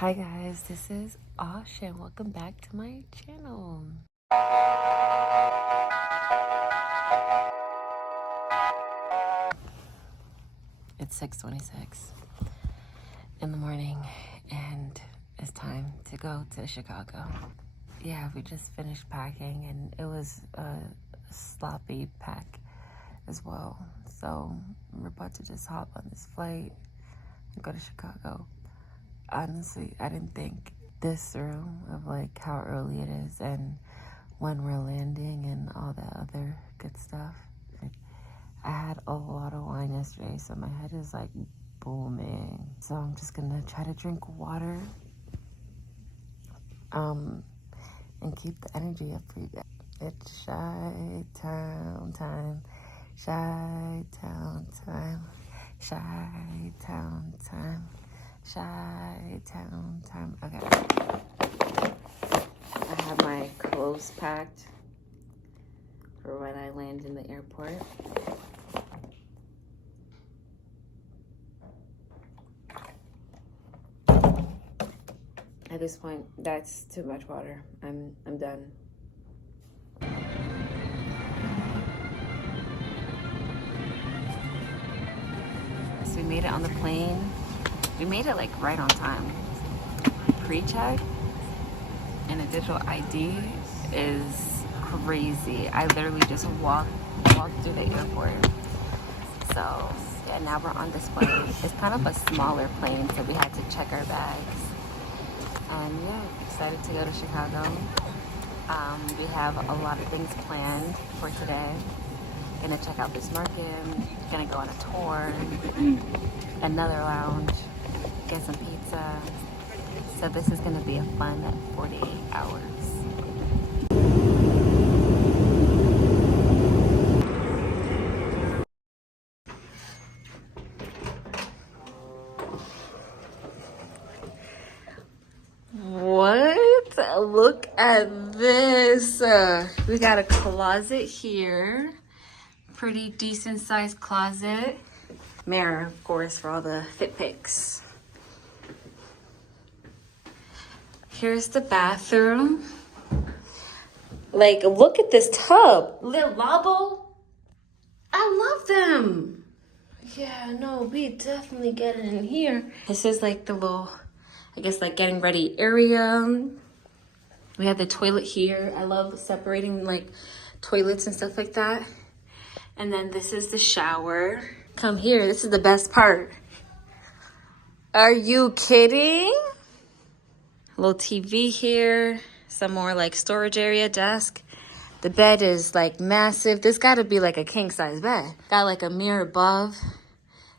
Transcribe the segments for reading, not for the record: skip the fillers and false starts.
Hi guys, this is Ash and welcome back to my channel. It's 6:26 in the morning and it's time to go to Chicago. Yeah, we just finished packing and it was a sloppy pack as well. So we're about to just hop on this flight and go to Chicago. Honestly, I didn't think this through of like how early it is and when we're landing and all that other good stuff. I had a lot of wine yesterday, so my head is like booming. So I'm just gonna try to drink water and keep the energy up for you guys. It's Chi-Town time. Chi-Town time. Chi-Town time. Chi-Town time. Okay. I have my clothes packed for when I land in the airport. At this point, that's too much water. I'm done. So we made it on the plane. We made it like right on time. Pre-check and a digital ID is crazy. I literally just walked through the airport. So yeah, now we're on this plane. It's kind of a smaller plane, so we had to check our bags. And yeah, excited to go to Chicago. We have a lot of things planned for today. Gonna check out this market, gonna go on a tour, another lounge, get some pizza. So this is gonna be a fun 48 hours. What? Look at this. We got a closet here. Pretty decent sized closet. Mirror, of course, for all the fit pics. Here's the bathroom. Like, look at this tub. Little Labo. I love them. Yeah, no, we definitely get it in here. This is like the little, I guess, like getting ready area. We have the toilet here. I love separating like toilets and stuff like that. And then this is the shower. Come here, this is the best part. Are you kidding? A little TV here. Some more like storage area, desk. The bed is like massive. This gotta be like a king size bed. Got like a mirror above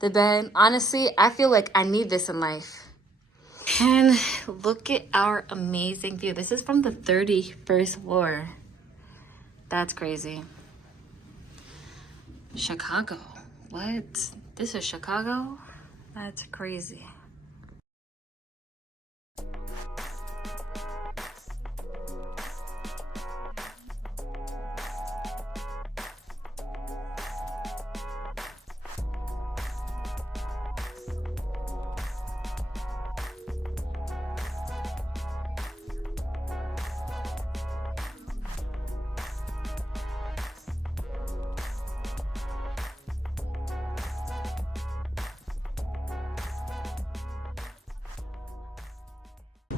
the bed. Honestly, I feel like I need this in life. And look at our amazing view. This is from the 31st floor. That's crazy. Chicago. What? This is Chicago? That's crazy.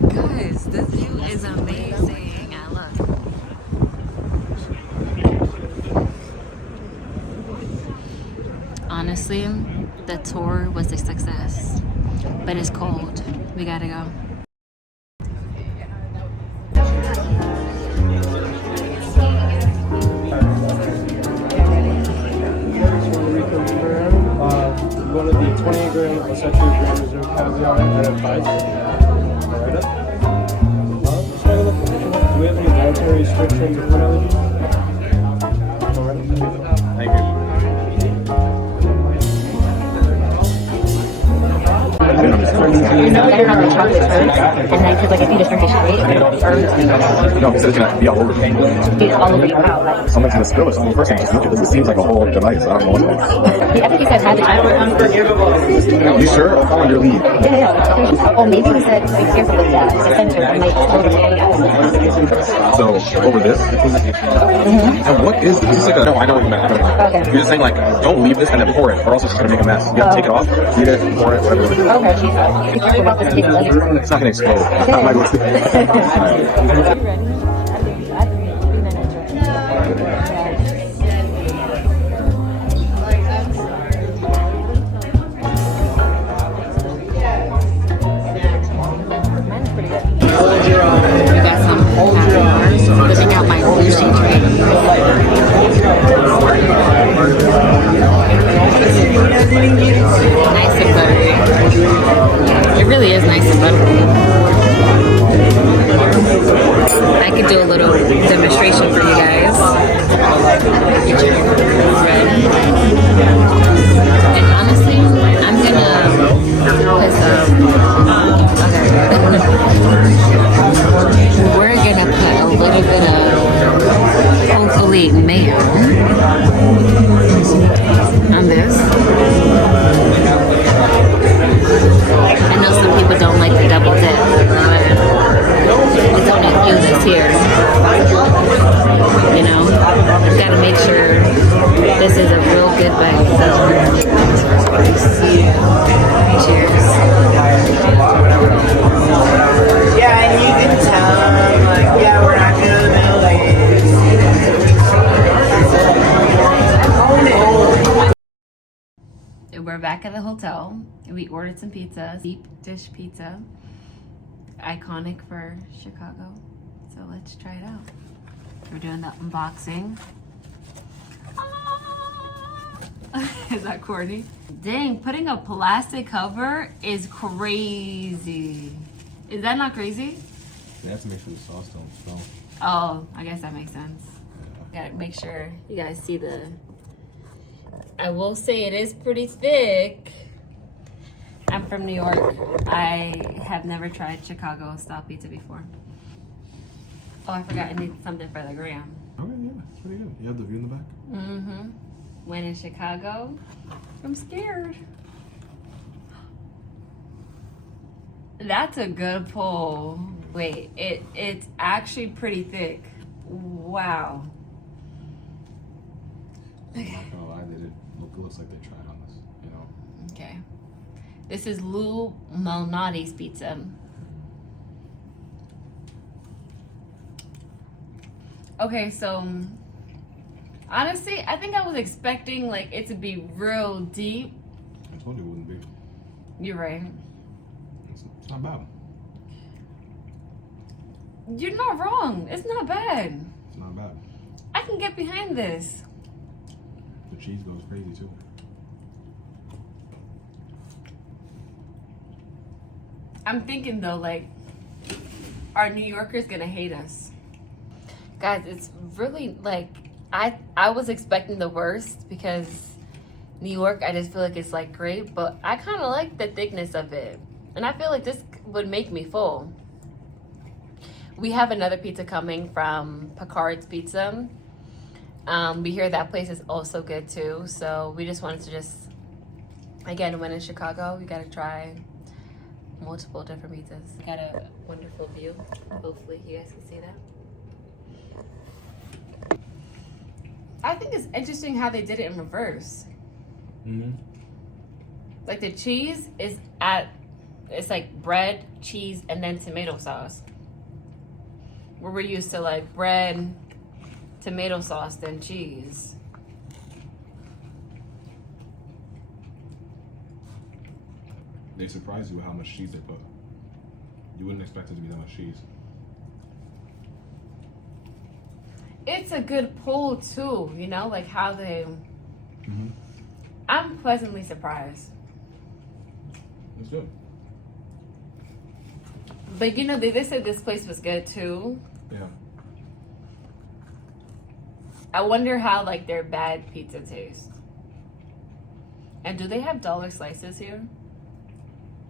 Guys, this view is amazing. Look. Honestly, the tour was a success, but it's cold. We gotta go. One of the 28 gram essentially Grand Reserve caviar at a price. Do we have any dietary restrictions or allergies? Thank you. gotta have the chocolate first, and then because like if you just finish it, herbs, No, because it's gonna be all over. it's all over your mouth. Like, Someone's gonna spill it. So first thing, just look at this. It seems like a whole device. I don't know what it I think he said had the chocolate. is. You sure? I'll follow your lead. Yeah. Oh, maybe he said be careful with that. The center might explode your So over this. And what is this? This is like a. No, I know what you meant. Okay. You're just saying like, don't leave this and then pour it, or else it's just gonna make a mess. You gotta take it off, eat it, pour it, whatever. Okay. Be careful about this kid's leg. It's not gonna explode. Not my We got some living out my sushi Nice and buttery. It really is nice and buttery. I could do a little demonstration for you guys. Get your bread. And honestly, I'm gonna put some. We're gonna put a little bit of hopefully mayo on this. I know some people don't like the double dip, but it's only a few that's here. You know, I've got to make sure this is a real good bite. So, cheers. Yeah, and you can tell them, like, yeah, we're not gonna know, like, We're back at the hotel. We ordered some pizza, deep dish pizza, iconic for Chicago. So let's try it out. We're doing the unboxing. Is that corny? Dang, putting a plastic cover is crazy. Is that not crazy? They have to make sure the sauce don't smell. Oh, I guess that makes sense. Gotta make sure you guys see the. I will say it is pretty thick. I'm from New York. I have never tried Chicago style pizza before. Oh, I forgot I need something for the gram. Okay, yeah, it's pretty good. You have the view in the back? Mm-hmm. When in Chicago, I'm scared. That's a good pull. Wait, it's actually pretty thick. Wow. I'm not gonna lie, it looks like they tried on this, you know? Okay. This is Lou Malnati's pizza. Okay, so honestly, I think I was expecting like it to be real deep. I told you it wouldn't be. You're right. It's not bad. You're not wrong. It's not bad. It's not bad. I can get behind this. The cheese goes crazy too. I'm thinking though, like, are New Yorkers gonna hate us? Guys, it's really like I was expecting the worst because New York, I just feel like it's like great, but I kind of like the thickness of it, and I feel like this would make me full. We have another pizza coming from Picard's Pizza. We hear that place is also good too, so we just wanted to again, when in Chicago, we gotta try multiple different pizzas. Got a wonderful view. Hopefully you guys can see that. I think it's interesting how they did it in reverse. Mm-hmm. Like the cheese is it's like bread, cheese, and then tomato sauce. Where we're used to like bread, tomato sauce, then cheese. They surprised you with how much cheese they put. You wouldn't expect it to be that much cheese. It's a good pull too, you know, like how they. Mm-hmm. I'm pleasantly surprised. It's good. But you know, they said this place was good too. Yeah. I wonder how like their bad pizza tastes. And do they have dollar slices here?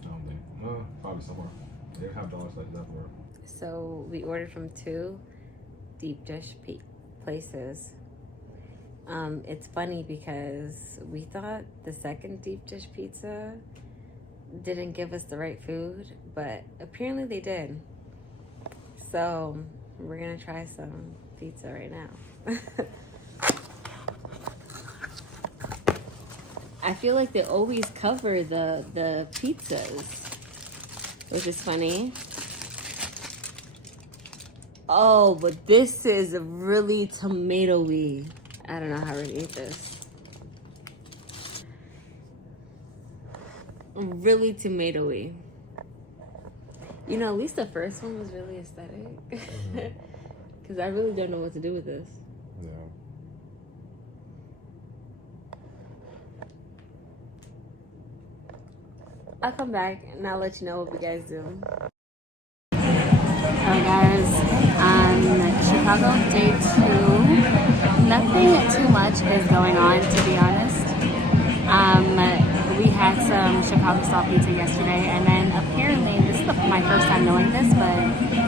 I don't think. probably somewhere. They have dollars like that everywhere. So we ordered from 2 deep dish places. It's funny because we thought the second deep dish pizza didn't give us the right food, but apparently they did. So we're gonna try some pizza right now. I feel like they always cover the pizzas, which is funny. Oh, but this is really tomatoey. I don't know how to eat this. Really tomatoey. You know, at least the first one was really aesthetic. Because I really don't know what to do with this. Yeah. I'll come back and I'll let you know what you guys do. Alright guys, Chicago day 2. Nothing too much is going on, to be honest. We had some Chicago style pizza yesterday, and then apparently, this is my first time knowing this, but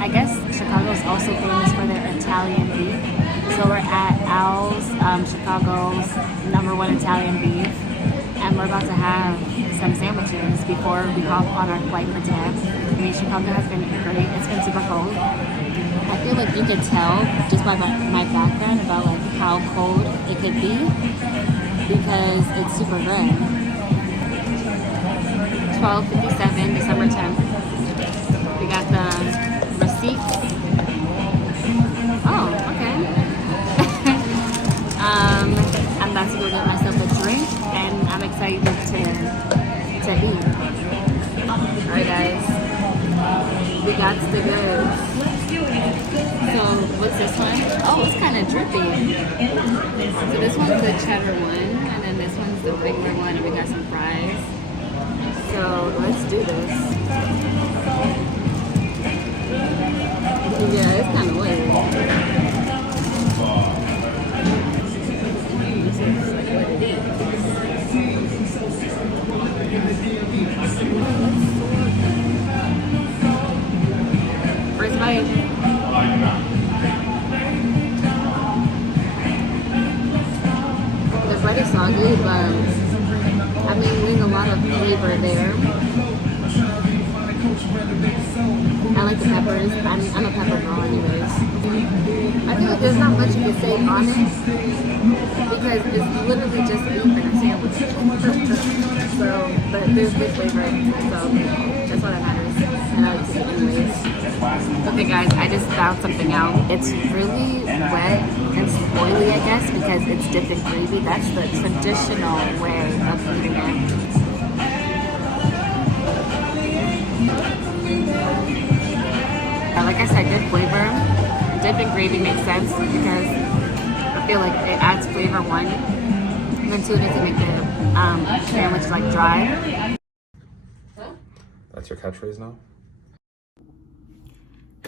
I guess Chicago is also famous for their Italian beef. So we're at Al's, Chicago's #1 Italian beef, and we're about to have some sandwiches before we hop on our flight for Japan. I mean, Chicago has been great. It's been super cold. I feel like you could tell just by my background about like how cold it could be because it's super gray. 12:57, December 10th. We got the receipt. Oh, okay. I'm about to go get myself a drink, and I'm excited to eat. Alright guys, we got the goods. So what's this one? Oh, it's kind of drippy. So this one's the cheddar one, and then this one's the regular one, and we got some fries. So let's do this. Yeah, it's kind of weird. This is like what it is. First bite. The bread is soggy, but I'm getting a lot of flavor there. I like the peppers. I'm a pepper girl anyways. I feel like there's not much you can say on it because it's literally just beef in a sandwich. So, but there's good flavor, so that's what matters. And I like to eat anyways. Okay guys, I just found something out. It's really wet and oily, I guess, because it's dipped in gravy. That's the traditional way of eating it. Like I said, good flavor. Dipped in gravy makes sense because I feel like it adds flavor one. And then two, it doesn't make the sandwich like dry. That's your catchphrase now?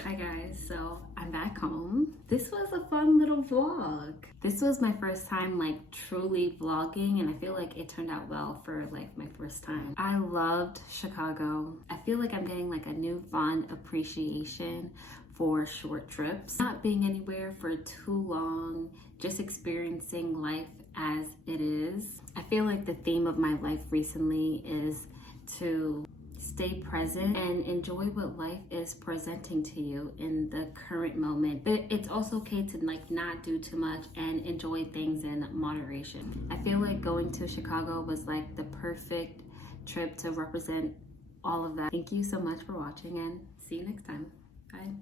Hi guys, so I'm back home. This was a fun little vlog. This was my first time like truly vlogging, and I feel like it turned out well for like my first time. I loved Chicago. I feel like I'm getting like a newfound appreciation for short trips. Not being anywhere for too long, just experiencing life as it is. I feel like the theme of my life recently is to stay present and enjoy what life is presenting to you in the current moment. But it's also okay to like not do too much and enjoy things in moderation. I feel like going to Chicago was like the perfect trip to represent all of that. Thank you so much for watching, and see you next time. Bye.